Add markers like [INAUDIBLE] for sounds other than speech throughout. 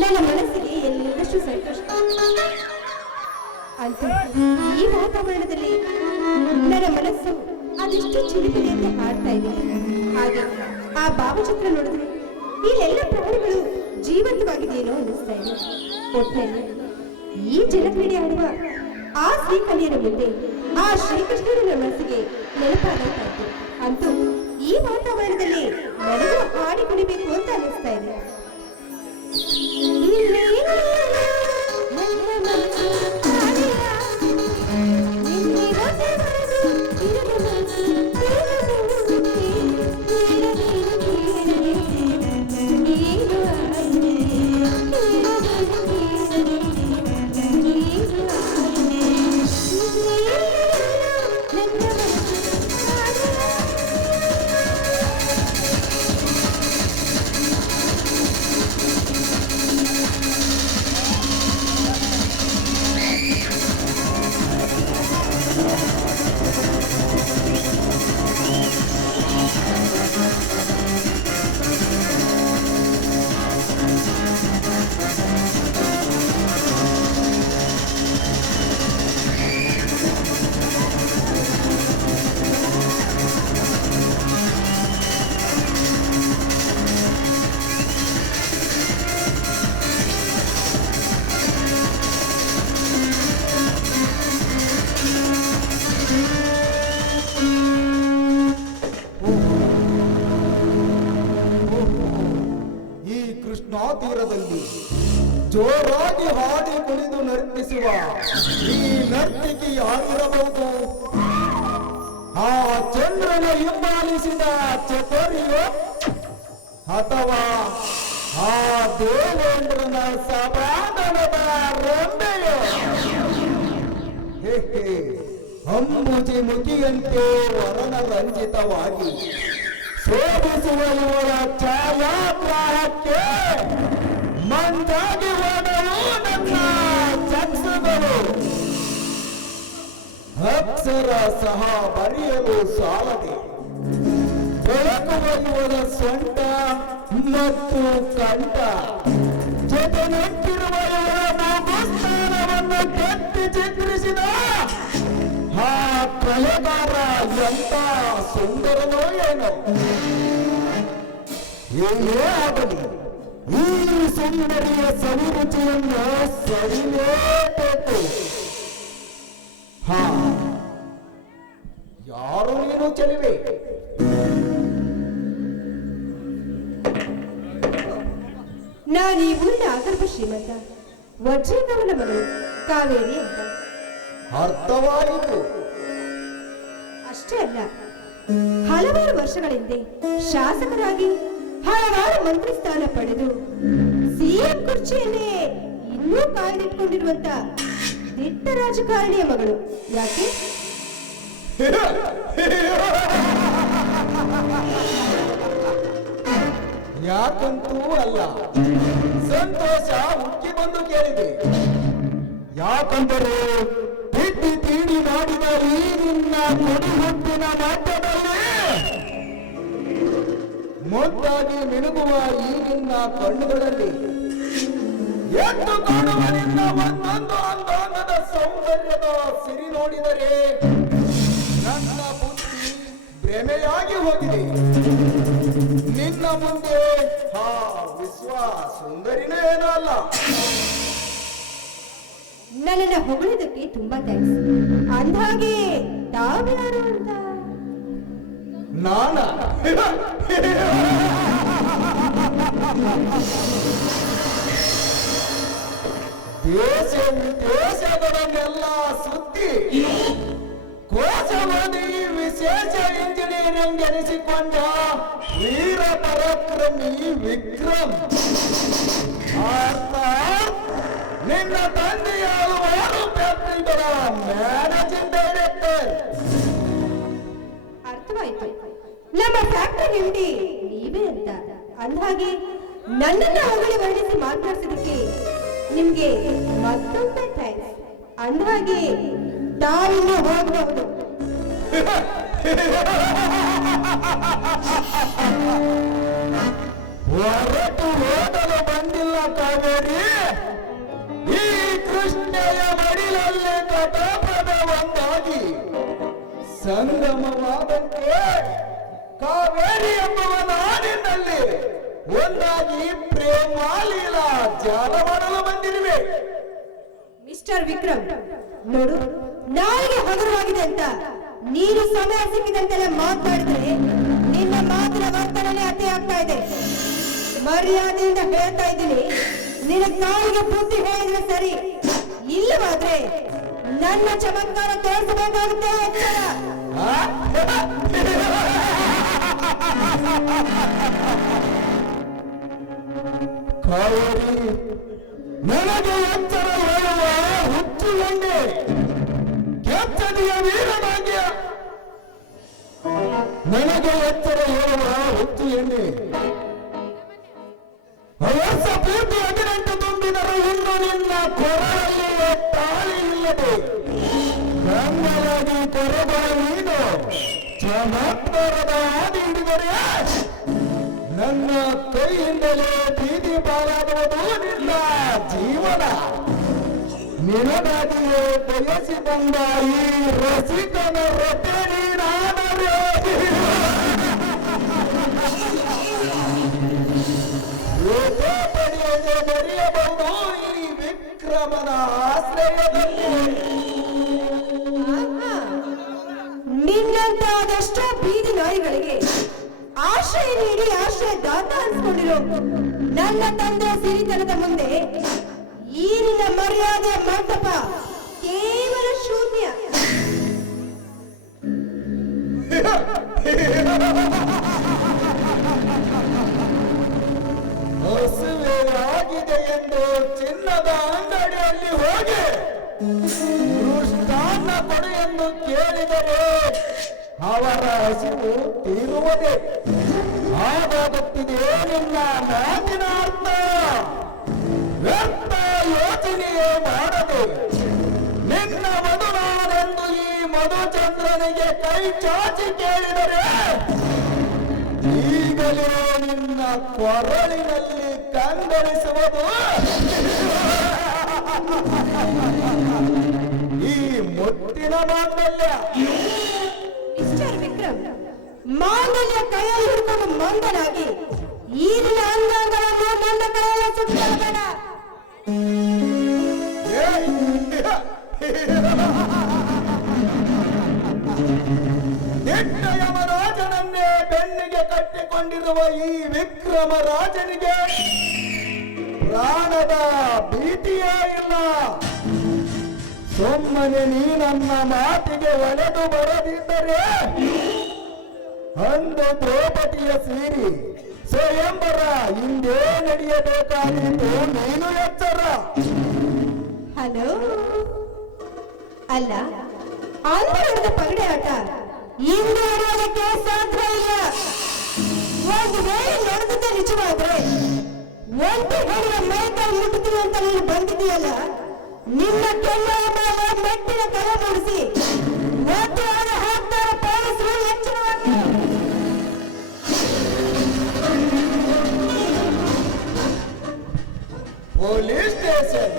ನನ್ನ ಮನಸ್ಸಿಗೆ ಎಲ್ಲಷ್ಟು ಸಂತೋಷ. ಅಂತೂ ಈ ವಾತಾವರಣದಲ್ಲಿ ನನ್ನ ಮನಸ್ಸು ಅದೆಷ್ಟು ಚಿಲಿಪಿದೆ ಅಂತ ಹಾಡ್ತಾ ಇದೆ. ಹಾಗೆ ಆ ಭಾವಚಿತ್ರ ನೋಡಿದ್ರೆ ಇಲ್ಲೆಲ್ಲ ಪ್ರಾಣಿಗಳು ಜೀವಂತವಾಗಿದೆಯೇನೋ ಅನ್ನಿಸ್ತಾ ಇದೆ. ಒಟ್ಟಿನಲ್ಲಿ ಈ ಜನಕ್ರೀಡೆ ಆಡುವ ಆ ಶ್ರೀಕಲಿಯರ ಮುಂದೆ ಆ ಶ್ರೀಕೃಷ್ಣನ ಮನಸ್ಸಿಗೆ ನೆನಪಾಗುತ್ತಾ ಇತ್ತು. ಅಂತೂ ಈ ವಾತಾವರಣದಲ್ಲಿ ನನಗೂ ಹಾಡಿ ಕುಡಿಬೇಕು ಅಂತ ಅನ್ನಿಸ್ತಾ ಇದೆ. ಈ ನರ್ತಿಸುವ ಈ ನರ್ತಿಕಿ ಯಾರಿರಬಹುದು ಆ ಚಂದ್ರನ ಹಿಂಬಾಲಿಸಿದ ಚತುರಿಯು ಅಥವಾ ಆ ದೇವೇಂದ್ರನ ಸಭಾಂಗಣದ ರೊಂಬೆಯು. ಅಂಬುಜಿ ಮುಖಿಯಂತೆ ವರನ ರಂಜಿತವಾಗಿ ಶೋಭಿಸುವ ಇವರ ಛಾಯಾಗ್ರಾಹಕ್ಕೆ ಮಂದಾಗಿ ಹೋದವು ನನ್ನ ಅಕ್ಷರ ಸಹ ಬರೆಯಲು ಸಾಲದೆ. ಬೆಳಕು ಇವರ ಸೊಂಟ ಮತ್ತು ಕಂಠ. ಜೊತೆ ನಿಂತಿರುವ ಇವರ ಮೂಗುಸ್ಥಾನವನ್ನು ಕೆತ್ತಿ ಚಿತ್ರಿಸಿದ ಆ ಕಲೆಗಾರ ಎಂತ ಸುಂದರನೋ ಏನೋ. ಏನೇ ಆಗಲಿ, ಈ ಸುಂದರಿಯ ಸವಿರುಚಿಯನ್ನು ಸವಿಲೇಬೇಕು ಶ್ರೀಮಂತ ಮಗಳು ಕಾವೇರಿ ಅಂತ. ಅರ್ಥವಾಯಿತು. ಅಷ್ಟೇ ಅಲ್ಲ ಹಲವಾರು ವರ್ಷಗಳ ಹಿಂದೆ ಶಾಸಕರಾಗಿ ಹಲವಾರು ಮಂತ್ರಿ ಸ್ಥಾನ ಪಡೆದು ಸಿಎಂ ಕುರ್ಚಿಯಲ್ಲೇ ಇನ್ನೂ ಕಾಯ್ದಿಟ್ಕೊಂಡಿರುವಂತ ದಿಟ್ಟ ರಾಜಕಾರಣಿಯ ಮಗಳು. ಯಾಕೆ? [LAUGHS] ಯಾಕಂತೂ ಅಲ್ಲ. ಸಂತೋಷ ಉಕ್ಕಿ ಬಂದು ಕೇಳಿದೆ. ಯಾಕಂದರೆ ತಿಟ್ಟಿ ತೀಡಿ ಮಾಡಿದ ಈ ನಿನ್ನ ಕೊಡಿಹುಟ್ಟಿನ ಮಾಟದಲ್ಲಿ ಮುದ್ದಾಗಿ ಮಿಣುಗುವ ಈ ನಿನ್ನ ಕಣ್ಣುಗಳಲ್ಲಿ ಎದ್ದು ಕಾಣುವ ನಿನ್ನ ಒಂದೊಂದು ಅಂಗಾಂಗದ ಸೌಂದರ್ಯದ ಸಿರಿ ನೋಡಿದರೆ ನನ್ನ ಬುದ್ಧಿ ಭ್ರಮೆಯಾಗಿ ಹೋಗಿದೆ. ಮುಂದೆ. ಹಾ ವಿಶ್ವ ಸುಂದರಿನೇ ಏನಲ್ಲ ನನ್ನನ್ನ ಹೊಗಳಿದ್ದಕ್ಕೆ ತುಂಬಾ ಥ್ಯಾಂಕ್ಸ್ ಅಂದಾಗೆ ತಾವ್ಯಾರು ಅಂತ? ನಾನ? ದೇಶ ವಿದೇಶಗಳನ್ನೆಲ್ಲ ಸುತ್ತಿ. ಕೋಶವಾದಿ ವಿಶೇಷ ಇಂಜಿನಿಯರಿಂಗ್ ಎನಿಸಿಕೊಂಡ ವೀರ ಪರಾಕ್ರಮಿ ವಿಕ್ರಮ್. ನಿನ್ನ ತಂದೆಯ ಹಲವಾರು ಫ್ಯಾಕ್ಟರಿಗಳ ಮ್ಯಾನೇಜಿಂಗ್ ಡೈರೆಕ್ಟರ್. ಅರ್ಥವಾಯ್ತು. ನಮ್ಮ ಫ್ಯಾಕ್ಟರಿ ಎಂಡಿ ನೀವೇ ಅಂತ. ಅಂದ್ಹಾಗೆ, ನನ್ನನ್ನ ಹೊಗಳಿ ವರ್ಣಿಸಿ ಮಾತನಾಡಿಸಿದಕ್ಕೆ ನಿಮ್ಗೆ ಮತ್ತೊಮ್ಮೆ ಥ್ಯಾಂಕ್ಸ್ ಅಂದ್ಹಾಗೆ ದಾರಿನೇ ಹೋಗಬಹುದು ಹೊರಟು ಹೋಗಲು ಬಂದಿಲ್ಲ ಕಾವೇರಿ. ಈ ಕೃಷ್ಣೆಯ ಮಡಿಲಲ್ಲೇ ಕಟಾಪದ ಒಂದಾಗಿ ಸಂಗಮವಾದಂತೆ ಕಾವೇರಿ ಎಂಬುವ ನಾಡಿನಲ್ಲಿ ಒಂದಾಗಿ ಪ್ರೇಮ ಜಾಲ ಮಾಡಲು ಬಂದಿರುವೆ. ಮಿಸ್ಟರ್ ವಿಕ್ರಮ್, ನೋಡು. ನಾಳೆಗೆ ಹಗುರವಾಗಿದೆ ಅಂತ. ನೀನು ಸಮಯ ಸಿಕ್ಕಿದಂತೆಲ್ಲ ಮಾತಾಡಿದ್ರೆ ನಿನ್ನ ಮಾತಿನ ವರ್ತನೆ ಅತಿ ಆಗ್ತಾ ಇದೆ. ಮರ್ಯಾದೆಯಿಂದ ಹೇಳ್ತಾ ಇದ್ದೀನಿ. ನಿನ್ನ ಕಾಲಿಗೆ ಬುದ್ಧಿ ಹೇಳಿದ್ರೆ ಸರಿ. ಇಲ್ಲವಾದ್ರೆ ನನ್ನ ಚಮತ್ಕಾರ ತೋರಿಸಬೇಕಾಗುತ್ತೆ ಎಚ್ಚರ. ನನಗೆ ಎಚ್ಚರ ಹೇಳುವ ಹುಚ್ಚು ಎಣ್ಣೆ ಕೆಚ್ಚನೆಯ ವೀರಭಾಗ್ಯ ನನಗೆ ಎತ್ತರ ಹೇಳುವ ಹೊತ್ತು ಎಣ್ಣೆ ವಯಸ್ಸ ಪೂರ್ತಿ ಹದಿನೆಂಟು ತುಂಬಿದರು ಇನ್ನು ನಿನ್ನ ಕೊರಳಲ್ಲಿಯೇ ತಾಳಿ ಇಲ್ಲದೆ. ಗಂಗಲಾಗಿ ಕೊರಬ ನೀನು. ಚಮತ್ಕಾರದ ಹಾದಿ ಹಿಡಿದರೆ ನನ್ನ ಕೈಯಿಂದಲೇ ಬೀದಿ ಪಾಲಾಗುವುದು ನಿನ್ನ ಜೀವನ. ನಿನಗಾಗಿಯೇ ಬಯಸಿಕೊಂಡ ಈ ರಸಿಕನ ವಿಕ್ರಮನ ಆಶ್ರಯದಲ್ಲಿ ಆಹಾ. ನಿನ್ನಂತ ಅದೆಷ್ಟೋ ಬೀದಿ ನಾಯಿಗಳಿಗೆ ಆಶ್ರಯ ನೀಡಿ ಆಶ್ರಯ ದಾತ ಅನ್ಸ್ಕೊಂಡಿರೋ ನನ್ನ ತಂದೆ ಸಿರಿತನದ ಮುಂದೆ ಈ ಮರ್ಯಾದೆ ಮಂಟಪ ಕೇವಲ ಶೂನ್ಯ. ಹಸುವೆ ಆಗಿದೆ ಎಂದು ಚಿನ್ನದ ಅಂಗಡಿಯಲ್ಲಿ ಹೋಗಿ ಮೃಷ್ಟಾನ್ನ ಕೊಡು ಎಂದು ಕೇಳಿದರೆ ಅವರ ಹಸಿವು ತೀರುವುದೇ. ಗೊತ್ತಿದೆ ನಿನ್ನ ಮಾತಿನ ಅರ್ಥ. ಮಾಡದೆ ನಿನ್ನ ಮಧುನಾನೆಂದು ಈ ಮಧುಚಂದ್ರನಿಗೆ ಕೈ ಚಾಚಿ ಕೇಳಿದರೆ, ಈಗಲೂ ನಿನ್ನ ಕೊರಳಿನಲ್ಲಿ ಕಂಗೊಳಿಸುವುದು ಈ ಮುಟ್ಟಿನ ಮಾಂಗಲ್ಯ. ಮಿಸ್ಟರ್ ವಿಕ್ರಮ್, ಮಾಂಗಲ್ಯ ಕೈಯಲ್ಲಿ ಹಿಡ್ಕೊಂಡು ಮಂದನಾಗಿ, ಈ ಅಂಗಾಂಗಗಳನ್ನು ನನ್ನ ಕೈಯಲ್ಲಿ ಸುತ್ತಬೇಡ ಕಟ್ಟಿಕೊಂಡಿರುವ ಈ ವಿಕ್ರಮ ರಾಜನಿಗೆ ಪ್ರಾಣದ ಭೀತಿಯೇ ಇಲ್ಲ. ಸುಮ್ಮನೆ ನೀ ನನ್ನ ಮಾತಿಗೆ ಒಲೆದು ಬರದಿದ್ದರೆ ಅಂದು ದ್ರೌಪದಿಯ ಸೀರಿ ಸ್ವಯಂವರ ಹಿಂದೆ ನಡೆಯಬೇಕಾಗಿತ್ತು ನೀನು ಎಚ್ಚರ. ಹಲೋ? ಅಲ್ಲ ನಡೆದ ಪಗಡೆ ಆಟ. ಹಿಂದೆ ಸಾಧ್ಯ ಇಲ್ಲ. ಒಂದು ವೇಳೆ ನಡೆದಿದ್ದೆ ನಿಜವಾದ್ರೆ, ಒಂದು ಹೇಳಿದ ಮೈಕೈ ಮುಟ್ಟುತ್ತೀನಿ ಅಂತ ನೀನು ಬಂದಿದ್ದೀಯಲ್ಲ, ನಿನ್ನ ಕೆನ್ನೆಯ ಮೇಲೆ ಮೆಟ್ಟಿನ ತಲೆ ಮೂಡಿಸಿ ಒತ್ತು ಒಳಗೆ ಹಾಕ್ತಾರೆ ಪೊಲೀಸ್ ಸ್ಟೇಷನ್.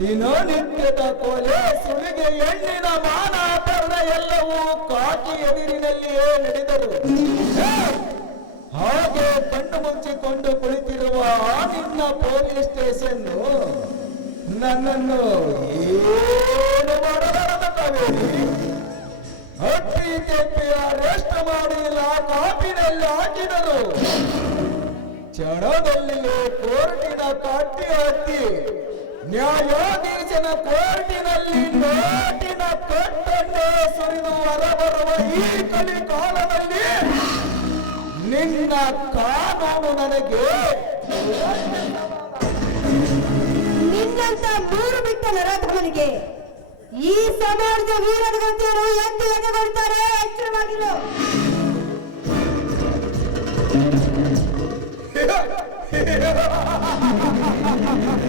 ದಿನನಿತ್ಯದ ಕೊಲೆ ಸುಲಿಗೆ ಹೆಣ್ಣಿನ ಮಾನಾಪರಣ ಎಲ್ಲವೂ ಕಾಟಿ ಎದುರಿನಲ್ಲಿಯೇ ನಡೆದರು. ಹಾಗೆ ಕಣ್ಣು ಮುಚ್ಚಿಕೊಂಡು ಕುಳಿತಿರುವ ನಿನ್ನ ಪೊಲೀಸ್ ಸ್ಟೇಷನ್ ನನ್ನನ್ನು ಏನು ಮಾಡಲಾರದ ಹತ್ತಿ ತೆಪ್ಪಿ ಅರೆಸ್ಟ್ ಮಾಡಿ ಕಾಪಿನಲ್ಲಿ ಹಾಕಿದರು. ಕ್ಷಣದಲ್ಲಿಯೇ ಕೋರ್ಟಿನ ಕಟ್ಟಿ ಹತ್ತಿ ನ್ಯಾಯಾಧೀಶನ ಕೋರ್ಟಿನಲ್ಲಿ ನೋಟಿನ ಕಟ್ಟನ್ನೇ ಸುರಿದು ಹೊರಬರುವ ಈ ಕಲಿ ಕಾಲದಲ್ಲಿ ನಿನ್ನ ಕಾನೂನು ನನಗೆ ನಿನ್ನಂತ ಮೂರು ಬಿಟ್ಟ ನರಾಧಮನಿಗೆ ಈ ಸಮಾಜದ ವೀರರ ಗತಿಯರು ಎದ್ದು ಎದೆಗೊಡ್ತಾರೆ ಎಚ್ಚರವಾಗಿರು.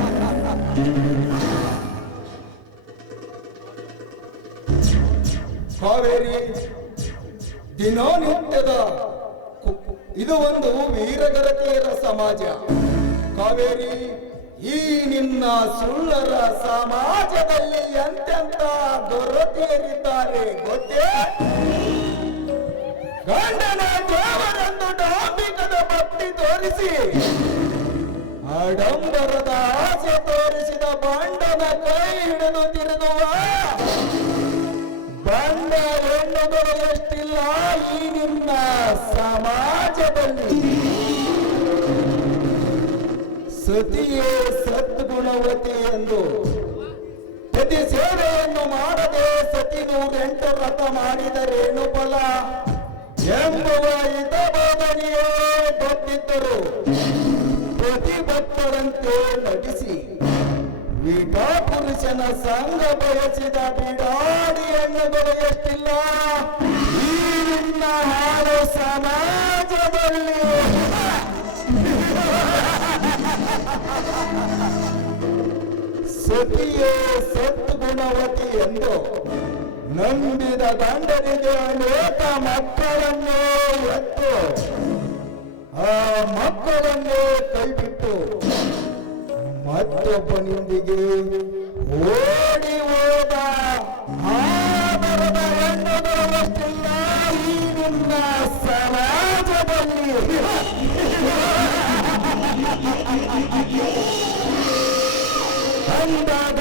[LAUGHS] ಕಾವೇರಿ ದಿನನಿತ್ಯದ ಇದು ಒಂದು ವೀರಗರತಿಯರ ಸಮಾಜ. ಕಾವೇರಿ ಈ ನಿನ್ನ ಸುಳ್ಳರ ಸಮಾಜದಲ್ಲಿ ಎಂತೆಂತ ದೊರತಿಯರಿದ್ದಾರೆ ಗೊತ್ತೇ? ಗಂಡನ ದೇವರನ್ನು ಡಾಂಬಿಕದ ಭಕ್ತಿ ತೋರಿಸಿ, ಆಡಂಬರದ ಆಸೆ ತೋರಿಸಿದ ಬಾಂಡನ ಕೈ ಹಿಡಿದು ತಿರುಗುವ ಬಂಡ ಹೆಣ್ಣುಗಳು ಎಷ್ಟಿಲ್ಲ ಈ ನಿನ್ನ ಸಮಾಜದಲ್ಲಿ. ಸತಿಯೇ ಸದ್ಗುಣವತಿ ಎಂದು ಪ್ರತಿ ಸೇವೆಯನ್ನು ಮಾಡದೆ ಸತಿ ಎಂಟು ವ್ರತ ಮಾಡಿದರೇನು ಫಲ? ಎಂಬುವ ಹಿತಬೋಧನೆಯೇ ಗೊತ್ತಿದ್ದರು ಪ್ರತಿಭಕ್ತರಂತೆ ನಟಿಸಿ ಪುರುಷನ ಸಂಘ ಬಯಸಿದ ಬಿಡಾಡಿ ಹೆಣ್ಣುಗಳು ಎಷ್ಟಿಲ್ಲ? ನಿನ್ನ ಹಾಡು ಸಮಾಜದಲ್ಲಿ. ಸತಿಯೇ ಸದ್ಗುಣವತಿ ಎಂದು ನಂಬಿದ ಗಂಡನಿಗೆ ಅನೇಕ ಮಕ್ಕಳನ್ನು ಎತ್ತು. ಆ ಮಕ್ಕಳನ್ನೇ ಕೈಬಿಟ್ಟು ಮತ್ತೊಬ್ಬನೊಂದಿಗೆ ಓಡಿ ಹೋದ ಆದರದ ಹೆಣ್ಣುಗಳಷ್ಟಿಲ್ಲ ಈ ನಿನ್ನ ಸಮಾಜದಲ್ಲಿ ಅಂದಾಗ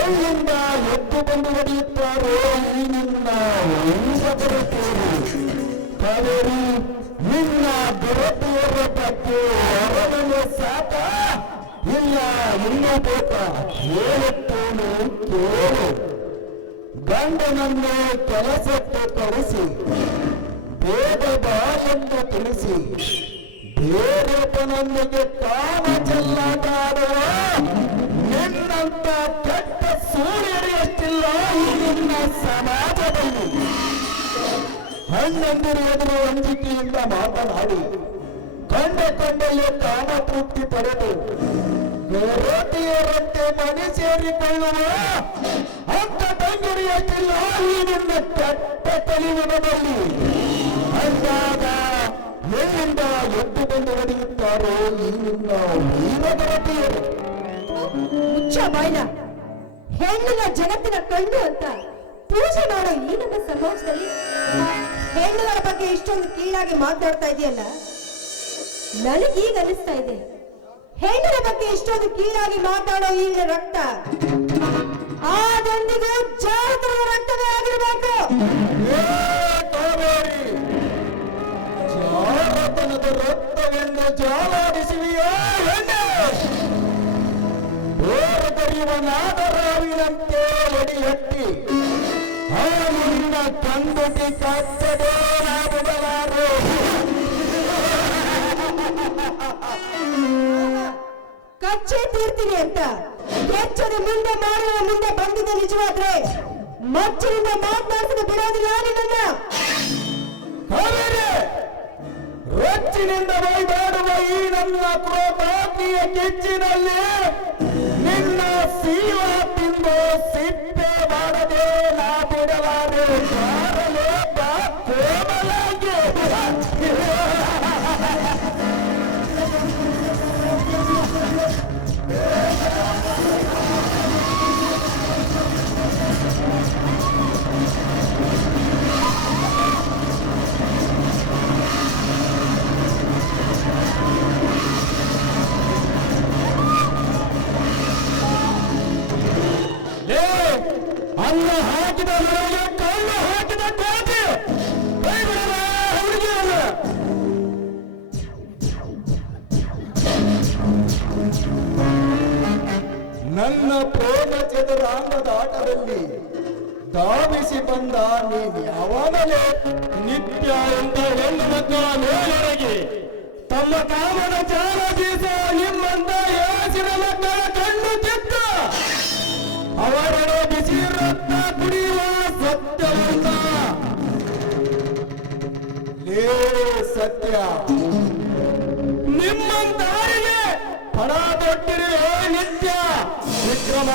ಎಲ್ಲಿಂದ ಎದ್ದು ಬಂದು ಹೊಡೆಯುತ್ತಾರೋ ಈ ನಿನ್ನ ವಂಶದರತೇರು ಕಾವೇರಿ ನಿನ್ನ ದುರತೆಯರ ಬಗ್ಗೆ ಅರಮನೆ ಸಾಕ ಇಲ್ಲ ಇನ್ನೂ ಬೇಕಾ ಹೇಳುತ್ತೇನೆ ಕೇಳು. ಗಂಡನನ್ನು ಕೆಲಸಕ್ಕೆ ಕರೆಸಿ ಬೇಗ ಬಾಯನ್ನು ತಿಳಿಸಿ, ಬೇರೊಬ್ಬನೊಂದಿಗೆ ಕಾಮ ಚೆಲ್ಲಾಟಾಡುವ ನಿನ್ನಂತ ಕೆಟ್ಟ ಸೂರ್ಯರು ಎಷ್ಟಿಲ್ಲ ಈ ನಿನ್ನ ಸಮಾಜದಲ್ಲಿ. ಹಣ್ಣಂದಿರು ಎದುರು ಅಂಜಿಕೆಯಿಂದ ಮಾತನಾಡಿ, ಕಂಡ ಕಂಡಲ್ಲೇ ಕಾಮ ತೃಪ್ತಿ ಪಡೆದು ಗರೋಟಿಯರಂತೆ ಮನೆ ಸೇರಿಕೊಳ್ಳುವ ಅಂತ ತಂಗಿರಿಯಷ್ಟಿಲ್ಲ ಈ ನಿನ್ನ ಕೆಟ್ಟ ಕಲಿಯುಗದಲ್ಲಿ ಅಂದಾಗ ಎಲ್ಲಿಂದ ಎದ್ದು ಬಂದು ಹೊಡೆಯುತ್ತಾರೋ ಈ ನಿನ್ನ ವೀರಗರತಿಯರು ಮುಚ್ಚ ಬಾಯ್ನ, ಹೆಣ್ಣಿನ ಜಗತ್ತಿನ ಕಣ್ಣು ಅಂತ ಪೂಜೆ ಮಾಡೋ ಈ ನಮ್ಮ ಸಮಾಜದಲ್ಲಿ ಹೆಣ್ಣುಗಳ ಬಗ್ಗೆ ಇಷ್ಟೊಂದು ಕೀಳಾಗಿ ಮಾತಾಡ್ತಾ ಇದೆಯಲ್ಲ? ನನಗೀಗ ಅನಿಸ್ತಾ ಇದೆ. ಇಷ್ಟೊಂದು ಕೀಳಾಗಿ ಮಾತಾಡೋ ಈ ನಿನ್ನ ರಕ್ತ ಆದೆಂದಿಗೂ ಜಾತಕ ರಕ್ತವೇ ಆಗಿರಬೇಕು ಏ ಕಾವೇರಿ ಜಾರತನದ ರಕ್ತವೆಂದು ಜಾಲಾಡಿಸುವಿಯೋ ಎಣ್ಣೆ ಓರದರಿಯುವ ನಾಗರಾವಿನಂತೆ ಒಡಿಯಟ್ಟಿ ಆ ನಿನ್ನ ಕಂದುಟಿ ಕತ್ತದೇ ನಾಡುಗಳಾರು ಕಚ್ಚೆ ತೀರ್ತೀನಿ ಅಂತ. ಎಚ್ಚರ ಮುಂದೆ ಮಾಡುವ ಮುಂದೆ ಬಂದಿದೆ ನಿಜವಾದ್ರೆ. ಮಚ್ಚರಿಂದ ಮಾತನಾಡಿಸಲು ಬಿಡೋದಿಲ್ಲ ನಿನ್ನ? ರೊಚ್ಚಿನಿಂದ ಬೈದಾಡುವ ಈ ನನ್ನ ಕ್ರೋಧಾಗ್ನಿಯ ಕೆಚ್ಚಿನಲ್ಲಿ ನಿನ್ನ ಸೀವ ಆಟದಲ್ಲಿ ಧಾವಿಸಿ ಬಂದ ನೀನು ಯಾವಾಗಲೇ ನಿತ್ಯ ಎಂದ ಹೆಣ್ಣು ಮಕ್ಕಳ ತಮ್ಮ ಕಾಮನ ಜಾಲ ಬೀಸ ನಿಮ್ಮಂತ ಯಾಸಿನ ಮಕ್ಕಳ ಕಣ್ಣು ಚಿತ್ತ ಅವರನ್ನು ಬಿಸಿ ರಕ್ತ ಕುಡಿಯುವ ಸತ್ಯವಂತ ಲೇ ಸತ್ಯ. ನಿಮ್ಮಂತಾರಿಗೆ ಪಣ ತೊಟ್ಟಿರುವ ನಿತ್ಯ. ವಿಕ್ರಮ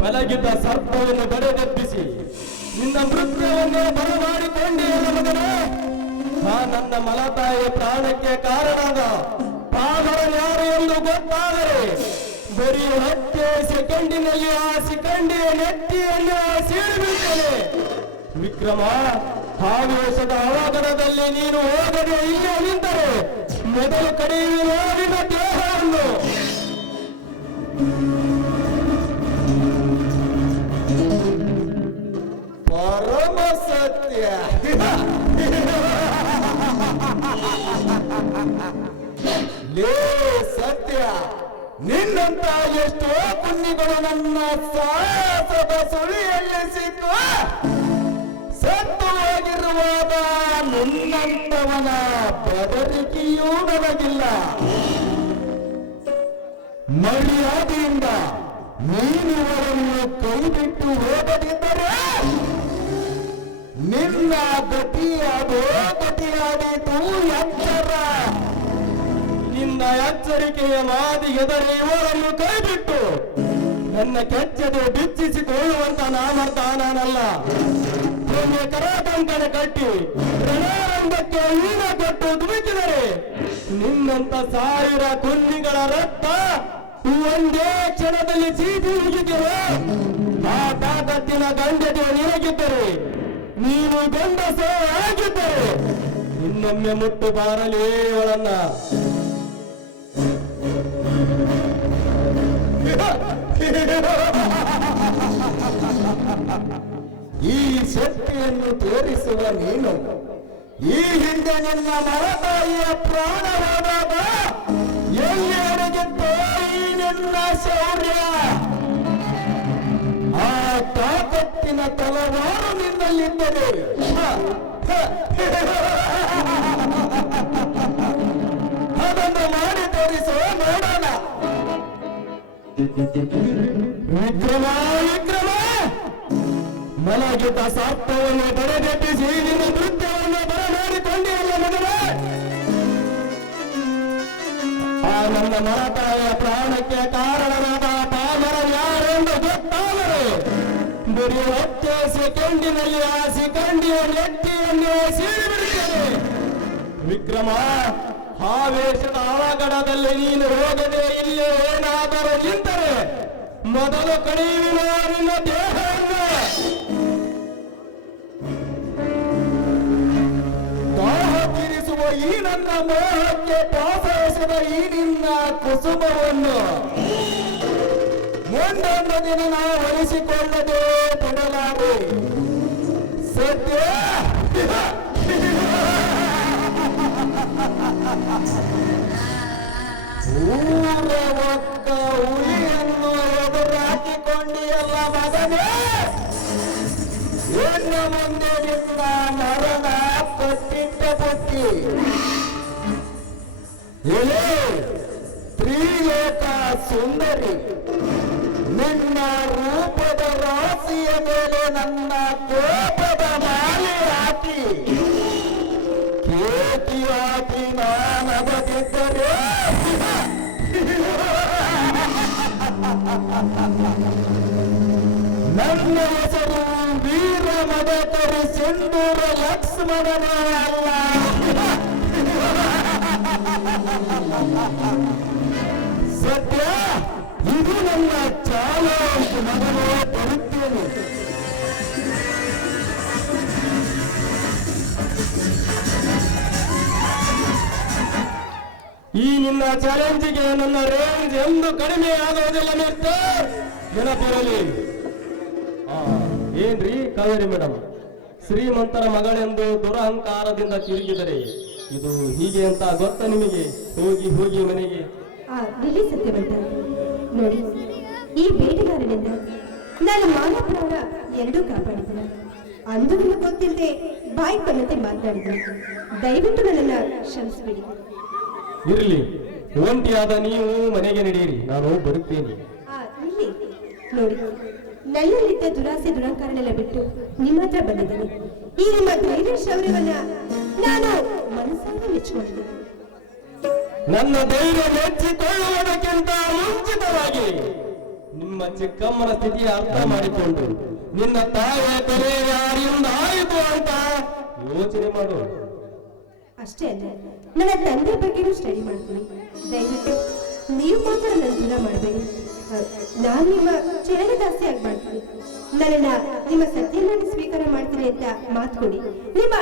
ಬಲಗಿದ್ದ ಸರ್ಪವನ್ನು ಬಡೆದೆಬ್ಬಿಸಿ ನಿನ್ನ ಮೃತ್ಯವನ್ನು ಬರಮಾಡಿಕೊಂಡೆ ಮಗನೇ. ಆ ನನ್ನ ಮಲತಾಯಿ ಪ್ರಾಣಕ್ಕೆ ಕಾರಣದ ಪಾದರನ್ಯಾರು ಎಂದು ಗೊತ್ತಾದರೆ, ಬರೀ ಹತ್ತೆ ಸೆಕೆಂಡಿನಲ್ಲಿ ಆ ಸಿಕಂಡಿಯ ನೆತ್ತಿಯನ್ನು ಸೀಳಿಬಿಡ್ತೇನೆ ವಿಕ್ರಮ, ಆವೇಶದ ಅವಗಡದಲ್ಲಿ ನೀನು ಹೋಗದೆ ಇಲ್ಲೇ ನಿಂತರೆ, ಮೊದಲು ಕಡೆಯುವ ನಿನ್ನ ದೇಹವನ್ನು. ಲೇ ಸತ್ಯ ನಿನ್ನಂತ ಎಷ್ಟೋ ಪುಣ್ಯಗಳು ನನ್ನ ಸಾಹಸದ ಸುಳಿಯಲ್ಲಿ ಸಿಕ್ಕ ಸತ್ತು ನಿನ್ನಂತವನ ಬೆದರಿಕೆಯೂ ನನಗಿಲ್ಲ. ಮರ್ಯಾದೆಯಿಂದ ನೀನಿವರನ್ನು ಕೈಬಿಟ್ಟು ಹೋಗದಿದ್ದರೆ ನಿನ್ನ ಗತಿಯಾದೋ ಗತಿಯಾದೀತು ಎಚ್ಚರ ನಿನ್ನ ಮಾದಿ ಎದರೆ ಇವರನ್ನು ಕೈಬಿಟ್ಟು ನನ್ನ ಕೆಚ್ಚದೆ ಬಿಚ್ಚಿಸಿಕೊಳ್ಳುವಂತ ನಾನಲ್ಲ ಒಮ್ಮೆ ಕರಾತಂಕನ ಕಟ್ಟಿ ಪ್ರಣಾರಂಭಕ್ಕೆ ಈನ ಕೊಟ್ಟು ದುಡುಕಿದರೆ ನಿನ್ನಂತ ಸಾವಿರ ಕುನ್ನಿಗಳ ರಕ್ತ ಒಂದೇ ಕ್ಷಣದಲ್ಲಿ ಸೀದಿ ಮುಗಿದಿವೆ ಆ ತಾಕತ್ತಿನ ಗಂಡತಿ ನಿನಗಿದ್ದರೆ ನೀನು ಗಂಡಸ ಆಗಿದ್ದರೆ ಇನ್ನೊಮ್ಮೆ ಮುಟ್ಟು ಬಾರಲೇ ಅವಳನ್ನ. ಈ ಶಕ್ತಿಯನ್ನು ತೋರಿಸುವ ನೀನು, ಈ ಹಿಂದೆ ನಿನ್ನ ಮರತಾಯಿಯ ಪ್ರಾಣವಾದಾಗ ಎಲ್ಲಿ ಅಡಗಿತ್ತೋ ಈ ನಿನ್ನ ಶೌರ್ಯ? ಆ ತಾಕತ್ತಿನ ತಲವಾರು ನಿನ್ನಲ್ಲಿದ್ದರೆ. ಅದನ್ನು ವಿಕ್ರಮ ವಿಕ್ರಮ ಮಲಗಿದ್ದ ಸಾರ್ಥವನ್ನು ಬಡದೆಬ್ಬಿಸಿ ನಿನ್ನ ನೃತ್ಯವನ್ನು ಬರಮಾಡಿಕೊಂಡಿರಲ್ಲ ಮಗನೇ ಆ ನನ್ನ ಮರತಾಯ ಪ್ರಾಣಕ್ಕೆ ಕಾರಣರಾದ ಪಾಮರ ಯಾರೆಂದು ಗೊತ್ತಾದರೆ ಬರೀ ಹೊತ್ತೆ ಸೆಕೆಂಡಿನಲ್ಲಿ ಆ ಸಿಕಂಡಿಯ ನೆಟ್ಟಿಯನ್ನು ಸೀಳಿಬಿಡುತ್ತೇನೆ ವಿಕ್ರಮ ಆವೇಶದ ಅವಘಡದಲ್ಲಿ ನೀನು ಹೋಗದೆ ಇಲ್ಲೇ ಏನಾದರೂ ನಿಂತರೆ ಮೊದಲು ಕಡಿಯುವ ನಿನ್ನ ದೇಹವನ್ನು ದಾಹ ತೀರಿಸುವ ಈ ನನ್ನ ಮೋಹಕ್ಕೆ ಪಾಸವೆಸದ ಈ ನಿನ್ನ ಕುಸುಮವನ್ನು ಮುಂದೊಂದು ದಿನ ನಾವು ಒಲಿಸಿಕೊಳ್ಳದೆ ಬಿಡಲಾಗಿ ಸತ್ಯ? ಊರ ಒಕ್ಕ ಹುಲಿಯನ್ನು ಎದುರಾಕಿಕೊಂಡಿಯಲ್ಲ ಮಗನೇ. ಇನ್ನು ಮುಂದೆ ನಿನ್ನ ಮರಣ ಕಟ್ಟಿಟ್ಟ ಎಲೆ ತ್ರಿಲೋಕ ಸುಂದರಿ. ನಿನ್ನ ರೂಪದ ರಾಶಿಯ ಮೇಲೆ ನನ್ನ ಕೋಪದ ಮಾಲೆ ಹಾಕಿ. ನನ್ನ ಹೆಸರು ವೀರ ಮದಕರಿ ಸಿಂಧೂರ ಲಕ್ಷ್ಮಣನ ಅಲ್ಲ ಸತ್ಯ ಇದು ನನ್ನ ಚಾಲ ಮಗನೇ ಬರುತ್ತೇನೆ ಈ ನಿನ್ನ ಚಾಲೆಂಜಿಗೆ ನನ್ನ ರೇಂಜ್ ಎಂದು ಕಡಿಮೆ ಆಗುವುದಿಲ್ಲ ಮಿಸ್ಟರ್ ನೆನಪಿರಲಿ. ಏನ್ರಿ ಕಾವೇರಿ ಮೇಡಮ್? ಶ್ರೀಮಂತರ ಮಗಳೆಂದು ದುರಹಂಕಾರದಿಂದ ತಿರುಗಿದರೆ ಇದು ಹೀಗೆ ಅಂತ ಗೊತ್ತ ನಿಮಗೆ? ಹೋಗಿ ಹೋಗಿ ಮನೆಗೆ. ಸತ್ಯವಂತ. ನೋಡಿ, ಈ ಬೇಟೆಗಾರನಿಂದ ನಾನು ಮಾನಪ್ರವರ ಎರಡೂ ಕಾಪಾಡಿದ್ದೆ. ಅಂದು ಗೊತ್ತಿಲ್ಲದೆ ಬಾಯ್ ಬಂದಂತೆ ಮಾತನಾಡಿದೆ ದಯವಿಟ್ಟು ನನ್ನನ್ನು ಕ್ಷಮಿಸಿಬಿಡಿ. ಇರಲಿ. ಒಂಟಿಯಾದ ನೀವು ಮನೆಗೆ ನಡೆಯಿರಿ. ನಾನು ಬರುತ್ತೇನೆ. ಆ, ಇಲ್ಲಿ ನೋಡಿ ನನ್ನಲ್ಲಿದ್ದ ದುರಾಸೆ ದುರಂಕಾರನೆಲ್ಲ ಬಿಟ್ಟು ನಿಮ್ಮ ಹತ್ರ ಬಂದಿದ್ದೇನೆ. ಈ ನಿಮ್ಮ ಧೈರ್ಯ ಶೌರ್ಯವನ್ನ ನಾನು ಮನಸ್ಸಾರ ಮೆಚ್ಚಿಕೊಂಡಿದ್ದೇನೆ ನನ್ನ ಧೈರ್ಯ ಮೆಚ್ಚಿಕೊಳ್ಳುವುದಕ್ಕಿಂತ ಮುಂಚಿತವಾಗಿ ನಿಮ್ಮ ಚಿಕ್ಕಮ್ಮನ ಸ್ಥಿತಿ ಅರ್ಥ ಮಾಡಿಕೊಂಡು ನಿನ್ನ ತಾಯಿಯ ಕೊಲೆ ಯಾರಿಂದ ಆಯಿತು ಅಂತ ಯೋಚನೆ ಮಾಡು. ಅಷ್ಟೇ ಅಲ್ಲ, ನನ್ನ ತಂದೆ ಬಗ್ಗೆನೂ ಸ್ಟಡಿ ಮಾಡ್ತೀನಿ. ದಯವಿಟ್ಟು ನೀವು ಮಾತ್ರ ನನ್ನ ದೂರ ಮಾಡಬೇಡಿ. ನಾನು ನಿಮ್ಮ ಚರಣದಾಸಿ ಆಗಿ ಮಾಡ್ತೀನಿ ನನ್ನ ನಿಮ್ಮ ಸತ್ಯನಾಗಿ ಸ್ವೀಕಾರ ಮಾಡ್ತೀನಿ ಅಂತ ಮಾತು ಕೊಡಿ. ನಿಮ್ಮ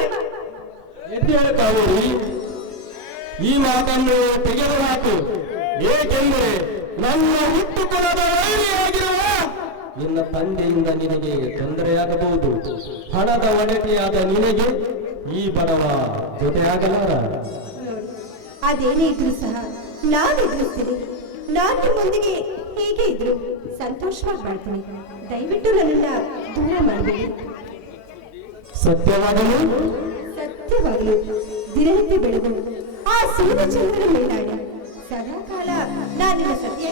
ಈ ಮಾತನ್ನು ತೆಗೆದು ಏಕೆಂದರೆ ನನ್ನ ಹುಟ್ಟುಕೊಳದ ವೈರಿಯಾಗಿರುವ ನಿನ್ನ ತಂದೆಯಿಂದ ನಿನಗೆ ತೊಂದರೆಯಾಗಬಹುದು. ಹಣದ ಒಡತಿಯಾದ ನಿನಗೆ ಈ ಬಡವ ಜೊತೆಯಾಗಲಾರ. ಅದೇನೇ ಇದ್ರು ಸಹ ನಾನು ಎದುರಿಸ್ತೀನಿ. ನಾನು ನಿಮ್ಮೊಂದಿಗೆ ಹೇಗೆ ಇದ್ರು ಸಂತೋಷವಾಗಿ ಮಾಡ್ತೀನಿ ದಯವಿಟ್ಟು ನನ್ನ ದೂರ ಮಾಡಬೇಡಿ. ಸತ್ಯವಾಗಲು. ಸತ್ಯವಾಗಲು. ದಿನನಿತ್ಯ ಬೆಳೆದು ಆ ಸೂರ್ಯಚಂದ್ರನ ಮೇಲಾಡಿ ಸದಾಕಾಲ ನಾನು ನಿನ್ನ ಸತ್ಯ.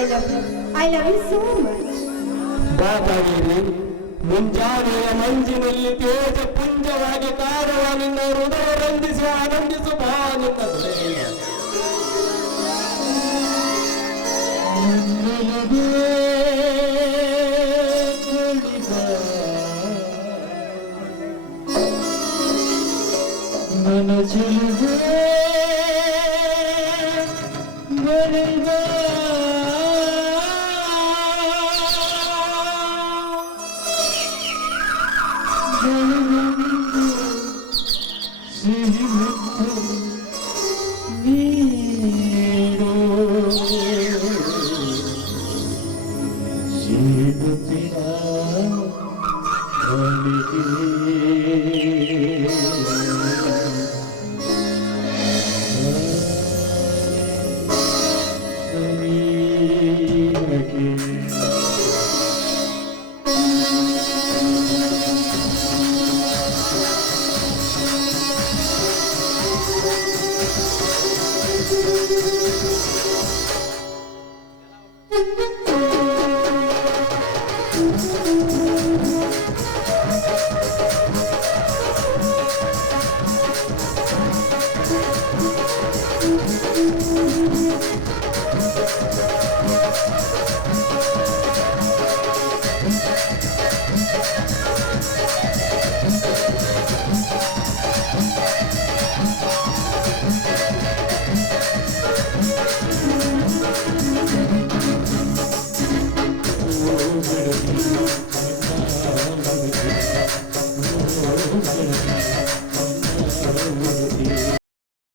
I love you I love you so much ಬಾತಾಗಿರಿ ಮುಂಜಾನೆಯ ಮಂಜಿನಲ್ಲಿ ತೇಜ ಪುಂಜವಾಗಿ ಕಾಡುವ ನಿನ್ನ ಹೃದಯ ರಂಜಿಸಿ ಆನಂದಿಸು ಬಾ ನಿನ್ನ